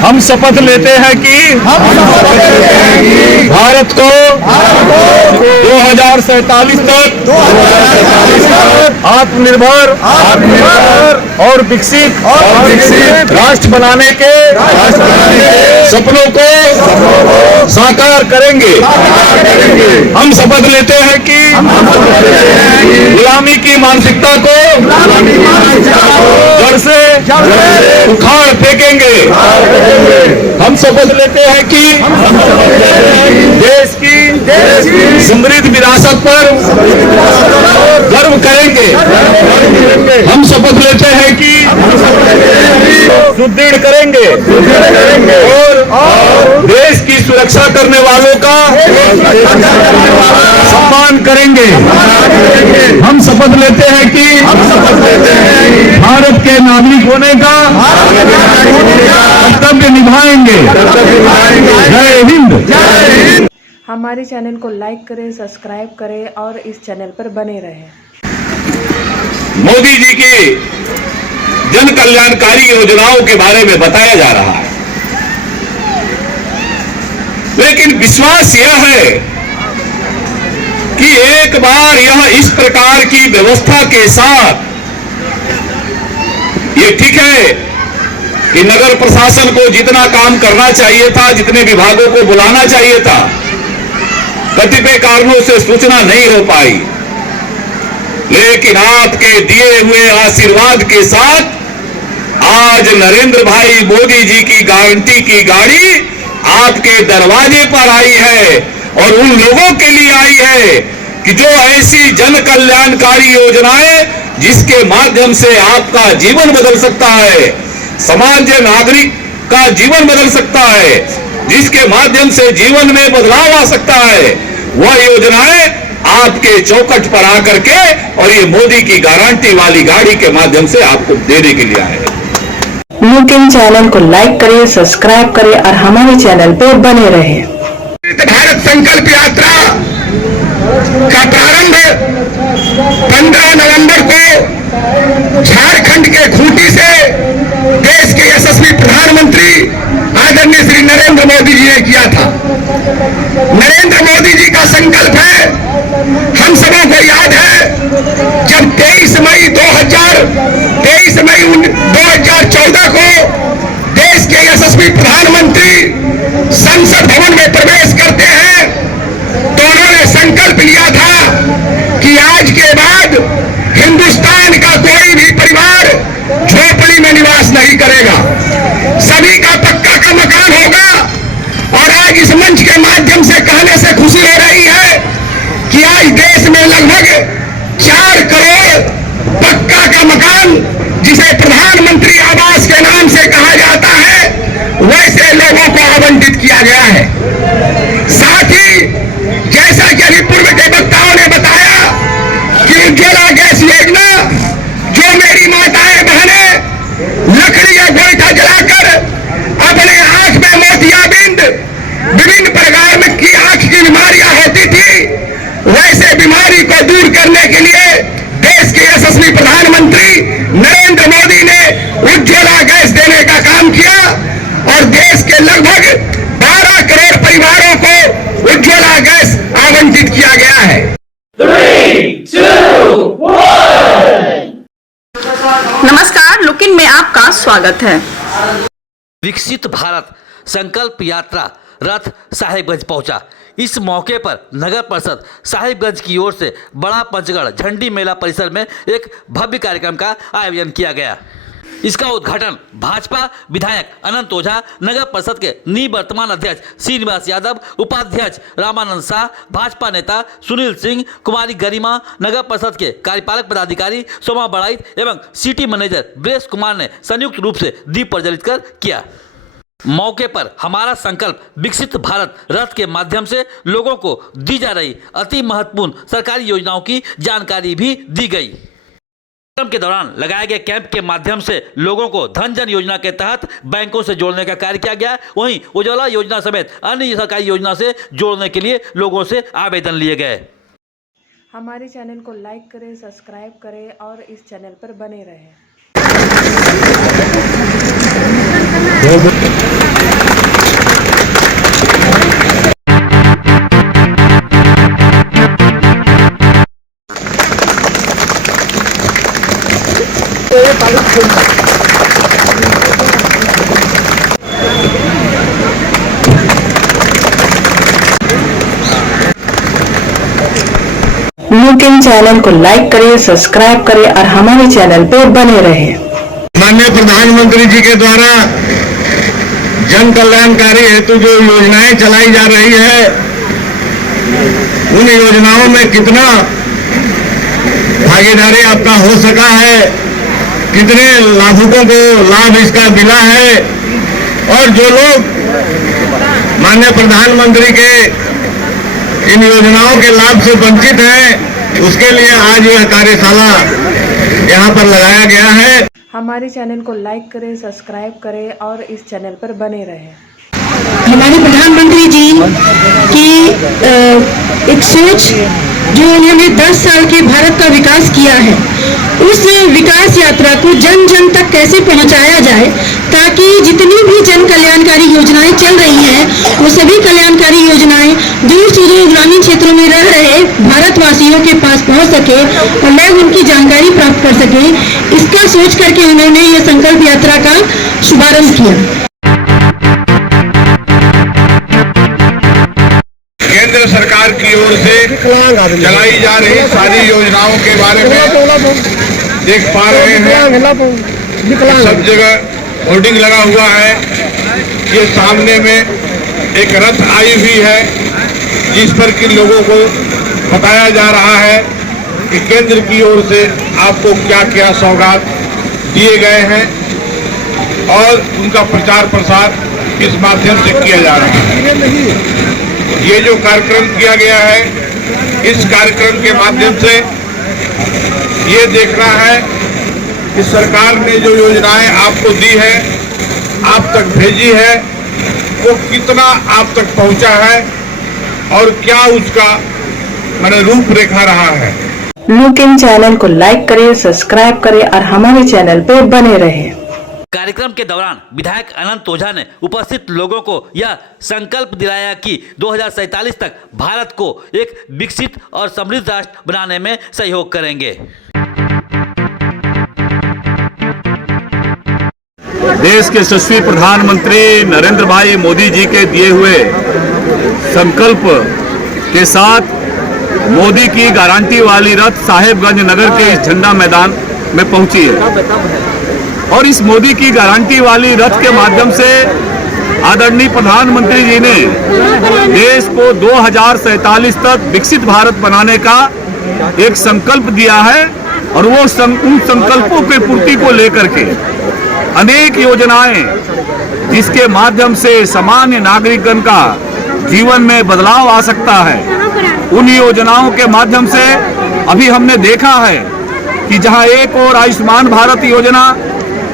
हम शपथ लेते हैं कि भारत को 2047 तक आत्मनिर्भर और विकसित राष्ट्र बनाने के सपनों को साकार करेंगे। हम शपथ लेते हैं कि गुलामी की मानसिकता को जड़ से उखाड़ फेंकेंगे। हम शपथ लेते हैं कि देश की समृद्ध विरासत पर गर्व करेंगे। हम शपथ लेते हैं कि सुदृढ़ करेंगे और देश की सुरक्षा करने वालों का सम्मान करेंगे। हम शपथ लेते हैं कि भारत के नागरिक होने का कर्तव्य निभाएंगे। जय हिंद। हमारे चैनल को लाइक करें, सब्सक्राइब करें और इस चैनल पर बने रहें। मोदी जी की जन कल्याणकारी योजनाओं के बारे में बताया जा रहा है, लेकिन विश्वास यह है कि एक बार यह इस प्रकार की व्यवस्था के साथ, ये ठीक है कि नगर प्रशासन को जितना काम करना चाहिए था, जितने विभागों को बुलाना चाहिए था, कतिपय कारणों से सूचना नहीं हो पाई, लेकिन आपके दिए हुए आशीर्वाद के साथ आज नरेंद्र भाई मोदी जी की गारंटी की गाड़ी आपके दरवाजे पर आई है और उन लोगों के लिए आई है कि जो ऐसी जन कल्याणकारी योजनाएं जिसके माध्यम से आपका जीवन बदल सकता है, सामान्य नागरिक का जीवन बदल सकता है, जिसके माध्यम से जीवन में बदलाव आ सकता है, वह योजनाएं आपके चौखट पर आकर के और ये मोदी की गारंटी वाली गाड़ी के माध्यम से आपको देने के लिए आए। लुकिन चैनल को लाइक करें, सब्सक्राइब करें और हमारे चैनल पर बने रहें। भारत संकल्प यात्रा का प्रारंभ 15 नवंबर को झारखंड के खूंटी से देश के यशस्वी प्रधानमंत्री आदरणीय श्री नरेंद्र मोदी जी ने किया था। नरेंद्र मोदी जी का संकल्प है, हम सबों को याद है, जब 23 मई 2014 को देश के यशस्वी प्रधानमंत्री संसद भवन में प्रवेश करते हैं तो उन्होंने संकल्प लिया था कि आज के बाद हिंदुस्तान का कोई भी परिवार झोपड़ी में निवास नहीं करेगा, सभी का पक्का का मकान होगा। और आज इस मंच के माध्यम से कहने से खुशी हो रही है कि आज देश में लगभग 4 करोड़ पक्का का मकान, जिसे प्रधानमंत्री आवास के नाम से कहा जाता है, वैसे लोगों को आवंटित किया गया है। साथ ही जैसा कि अभी पूर्व के वक्ताओं ने बताया कि उज्ज्वला गैस योजना, जो मेरी माताएं बहनें लकड़ी या गोईठा जलाकर अपने आंख में मोतियाबिंद, विभिन्न प्रकार में की आंख की बीमारियां होती थी, वैसे बीमारी को दूर करने के लिए देश के यशस्वी प्रधानमंत्री नरेंद्र मोदी ने उज्ज्वला गैस देने का काम किया और देश के लगभग 12 करोड़ परिवारों को उज्ज्वला गैस आवंटित किया गया है। 3, 2, 1। नमस्कार, लुकिन में आपका स्वागत है। विकसित भारत संकल्प यात्रा रथ साहिबगंज पहुंचा। इस मौके पर नगर परिषद साहिबगंज की ओर से बड़ा पंचगढ़ झंडी मेला परिसर में एक भव्य कार्यक्रम का आयोजन किया गया। इसका उद्घाटन भाजपा विधायक अनंत ओझा, नगर परिषद के निवर्तमान अध्यक्ष श्रीनिवास यादव, उपाध्यक्ष रामानंद शाह, भाजपा नेता सुनील सिंह, कुमारी गरिमा, नगर परिषद के कार्यपालक पदाधिकारी सोमा बड़ाइत एवं सिटी मैनेजर ब्रेस कुमार ने संयुक्त रूप से दीप प्रज्वलित कर किया। मौके पर हमारा संकल्प विकसित भारत रथ के माध्यम से लोगों को दी जा रही अति महत्वपूर्ण सरकारी योजनाओं की जानकारी भी दी गई। कार्यक्रम के दौरान लगाए गए कैंप के माध्यम से लोगों को धन जन योजना के तहत बैंकों से जोड़ने का कार्य किया गया। वहीं उज्ज्वला योजना समेत अन्य सरकारी योजना से जोड़ने के लिए लोगों से आवेदन लिए गए। हमारे चैनल को लाइक करें, सब्सक्राइब करें और इस चैनल पर बने रहें। लुकिंग चैनल को लाइक करिए, सब्सक्राइब करिए और हमारे चैनल पर बने रहें। माननीय प्रधानमंत्री जी के द्वारा जन कल्याणकारी हेतु जो योजनाएं चलाई जा रही है, उन योजनाओं में कितना भागीदारी आपका हो सका है, कितने लाभुकों को लाभ इसका मिला है, और जो लोग माननीय प्रधानमंत्री के इन योजनाओं के लाभ से वंचित हैं, उसके लिए आज यह कार्यशाला यहाँ पर लगाया गया है। हमारे चैनल को लाइक करें, सब्सक्राइब करें और इस चैनल पर बने रहें। हमारे प्रधानमंत्री जी की एक सोच जो उन्होंने 10 साल के भारत का विकास किया है, उस विकास यात्रा को जन जन तक कैसे पहुंचाया जाए, ताकि जितनी भी जन कल्याणकारी योजनाएं चल रही हैं, वो सभी कल्याणकारी योजनाएं दूर सुदूर ग्रामीण क्षेत्रों में रह रहे भारतवासियों के पास पहुंच सके और लोग उनकी जानकारी प्राप्त कर सके। इसका सोच करके उन्होंने ये संकल्प यात्रा का शुभारंभ किया। केंद्र सरकार की ओर से चलाई जा रही सारी योजनाओं के बारे में देख पा रहे हैं। सब जगह होर्डिंग लगा हुआ है। ये सामने में एक रथ आई हुई है, जिस पर कि लोगों को बताया जा रहा है कि केंद्र की ओर से आपको क्या क्या सौगात दिए गए हैं, और उनका प्रचार प्रसार इस माध्यम से किया जा रहा है। ये जो कार्यक्रम किया गया है, इस कार्यक्रम के माध्यम से ये देखना है कि सरकार ने जो योजनाएं आपको दी है, आप तक भेजी है, वो कितना आप तक पहुंचा है और क्या उसका रूपरेखा रहा है। लुकिंग चैनल को लाइक करिए, सब्सक्राइब करिए और हमारे चैनल पर बने रहें। कार्यक्रम के दौरान विधायक अनंत ओझा ने उपस्थित लोगों को यह संकल्प दिलाया कि 2047 तक भारत को एक विकसित और समृद्ध राष्ट्र बनाने में सहयोग करेंगे। देश के यशस्वी प्रधानमंत्री नरेंद्र भाई मोदी जी के दिए हुए संकल्प के साथ मोदी की गारंटी वाली रथ साहेबगंज नगर के इस झंडा मैदान में पहुंची है, और इस मोदी की गारंटी वाली रथ के माध्यम से आदरणीय प्रधानमंत्री जी ने देश को 2047 तक विकसित भारत बनाने का एक संकल्प दिया है, और वो उन संकल्पों के पूर्ति को लेकर के अनेक योजनाएं, जिसके माध्यम से सामान्य नागरिकगण का जीवन में बदलाव आ सकता है, उन योजनाओं के माध्यम से अभी हमने देखा है कि जहां एक और आयुष्मान भारत योजना,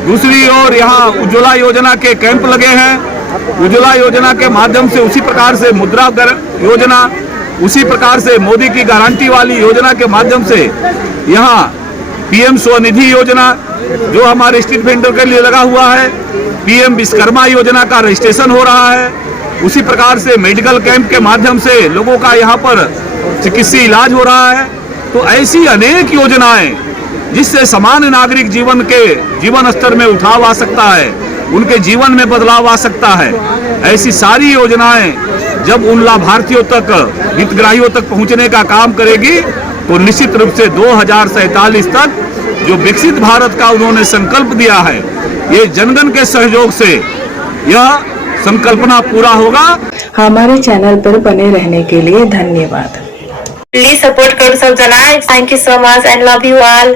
दूसरी ओर यहाँ उज्ज्वला योजना के कैंप लगे हैं। उज्ज्वला योजना के माध्यम से उसी प्रकार से मुद्रा योजना, उसी प्रकार से मोदी की गारंटी वाली योजना के माध्यम से यहाँ पीएम स्वनिधि योजना जो हमारे स्ट्रीट वेंडर के लिए लगा हुआ है, पीएम विश्वकर्मा योजना का रजिस्ट्रेशन हो रहा है। उसी प्रकार से मेडिकल कैंप के माध्यम से लोगों का यहाँ पर चिकित्सीय इलाज हो रहा है। तो ऐसी अनेक योजनाएं जिससे सामान्य नागरिक जीवन स्तर में उठाव आ सकता है, उनके जीवन में बदलाव आ सकता है। ऐसी सारी योजनाएं जब उन लाभार्थियों तक, हितग्राहियों तक पहुंचने का काम करेगी, तो निश्चित रूप से 2047 तक जो विकसित भारत का उन्होंने संकल्प दिया है, ये जनगण के सहयोग से यह संकल्पना पूरा होगा। हमारे चैनल पर बने रहने के लिए धन्यवाद। Please support Kurds of the Night. Thank you so much and love you all.